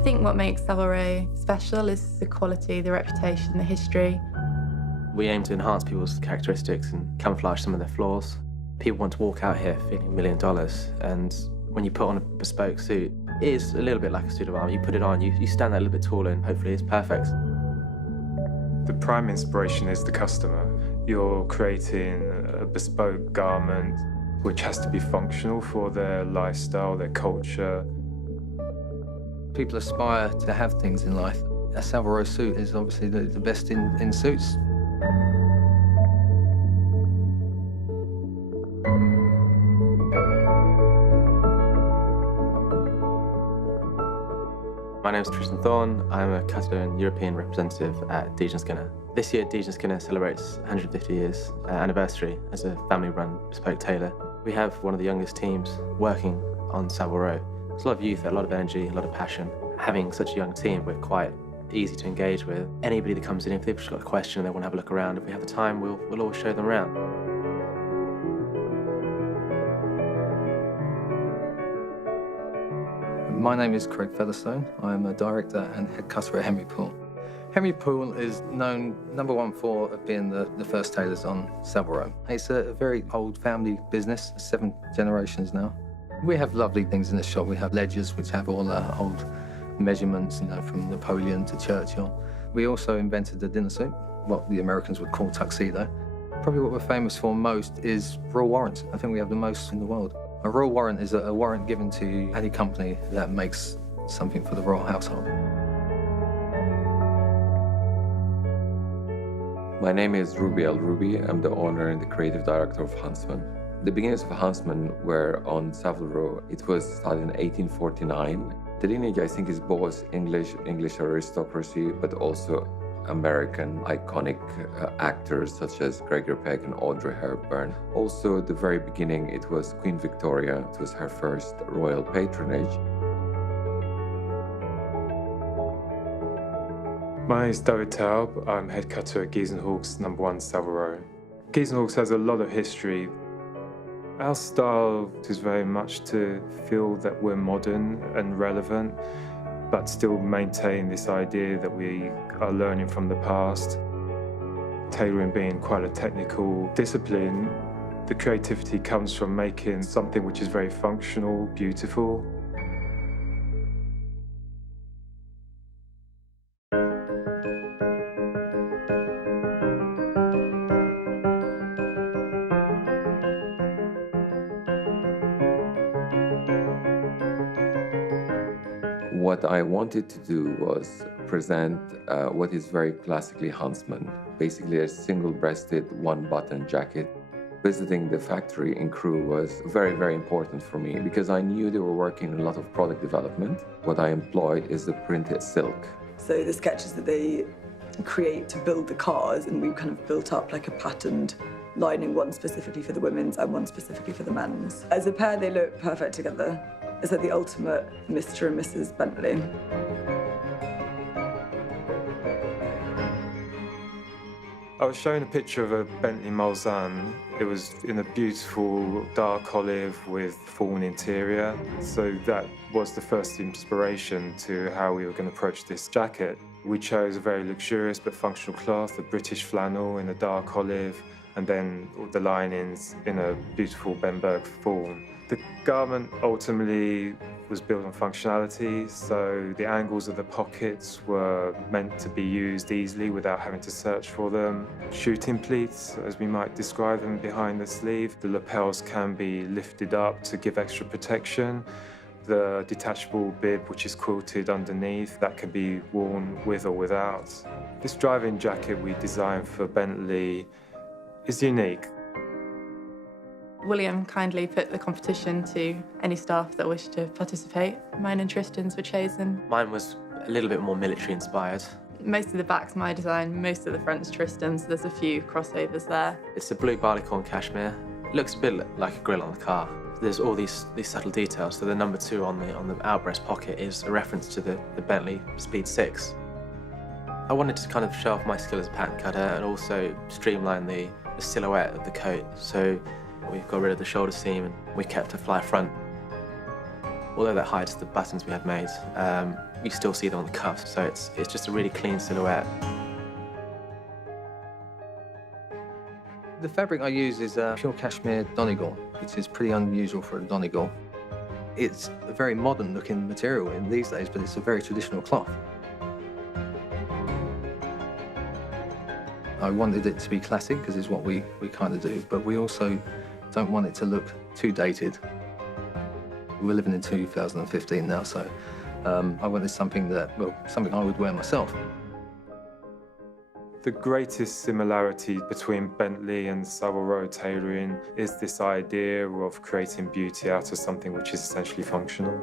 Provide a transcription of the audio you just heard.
think what makes Savile Row special is the quality, the reputation, the history. We aim to enhance people's characteristics and camouflage some of their flaws. People want to walk out here feeling $1 million, and when you put on a bespoke suit, it is a little bit like a suit of armour. You put it on, you stand there a little bit taller, and hopefully it's perfect. The prime inspiration is the customer. You're creating a bespoke garment which has to be functional for their lifestyle, their culture. People aspire to have things in life. A Savile Row suit is obviously the best in suits. My name is Tristan Thorne. I'm a cutter and European representative at Dejan Skinner. This year, Dejan Skinner celebrates 150 years anniversary as a family-run bespoke tailor. We have one of the youngest teams working on Savile Row. There's a lot of youth, a lot of energy, a lot of passion. Having such a young team, we're quite easy to engage with. Anybody that comes in, if they've just got a question and they want to have a look around, if we have the time, we'll always show them around. My name is Craig Featherstone. I'm a director and head cutter at Henry Poole. Henry Poole is known, #1, for being the first tailors on Savile Row. It's a very old family business, 7 generations now. We have lovely things in the shop. We have ledgers which have all our old measurements, from Napoleon to Churchill. We also invented the dinner suit, what the Americans would call tuxedo. Probably what we're famous for most is royal warrants. I think we have the most in the world. A royal warrant is a warrant given to any company that makes something for the royal household. My name is Ruby El Ruby. I'm the owner and the creative director of Huntsman. The beginnings of Huntsman were on Savile Row. It was started in 1849. The lineage, I think, is both English aristocracy, but also American iconic actors such as Gregory Peck and Audrey Hepburn. Also, at the very beginning, it was Queen Victoria. It was her first royal patronage. My name is David Taub. I'm head cutter at Geese & Hawkes #1 Savile Row. Geese & Hawkes has a lot of history. Our style is very much to feel that we're modern and relevant, but still maintain this idea that we are learning from the past. Tailoring being quite a technical discipline, the creativity comes from making something which is very functional, beautiful. What I wanted to do was present what is very classically Huntsman, basically a single-breasted, one-button jacket. Visiting the factory in Crewe was very, very important for me because I knew they were working in a lot of product development. What I employed is the printed silk. So the sketches that they create to build the cars, and we kind of built up like a patterned lining, one specifically for the women's and one specifically for the men's. As a pair, they look perfect together. It's like the ultimate Mr. and Mrs. Bentley. I was showing a picture of a Bentley Mulsanne. It was in a beautiful dark olive with fawn interior. So that was the first inspiration to how we were going to approach this jacket. We chose a very luxurious but functional cloth, a British flannel in a dark olive, and then the linings in a beautiful Benberg fawn. The garment ultimately was built on functionality, so the angles of the pockets were meant to be used easily without having to search for them. Shooting pleats, as we might describe them, behind the sleeve. The lapels can be lifted up to give extra protection. The detachable bib, which is quilted underneath, that can be worn with or without. This driving jacket we designed for Bentley is unique. William kindly put the competition to any staff that wished to participate. Mine and Tristan's were chosen. Mine was a little bit more military inspired. Most of the back's my design, most of the front's Tristan's. There's a few crossovers there. It's a blue barleycorn cashmere. It looks a bit like a grill on the car. There's all these subtle details. So the number 2 on the outbreast pocket is a reference to the Bentley Speed 6. I wanted to kind of show off my skill as a pattern cutter and also streamline the silhouette of the coat. So we've got rid of the shoulder seam and we kept a fly front. Although that hides the buttons we had made, you still see them on the cuff, so it's just a really clean silhouette. The fabric I use is a pure cashmere Donegal, which is pretty unusual for a Donegal. It's a very modern looking material in these days, but it's a very traditional cloth. I wanted it to be classic, because it's what we kind of do, but we also don't want it to look too dated. We're living in 2015 now, so I wanted something something I would wear myself. The greatest similarity between Bentley and Savile Row tailoring is this idea of creating beauty out of something which is essentially functional.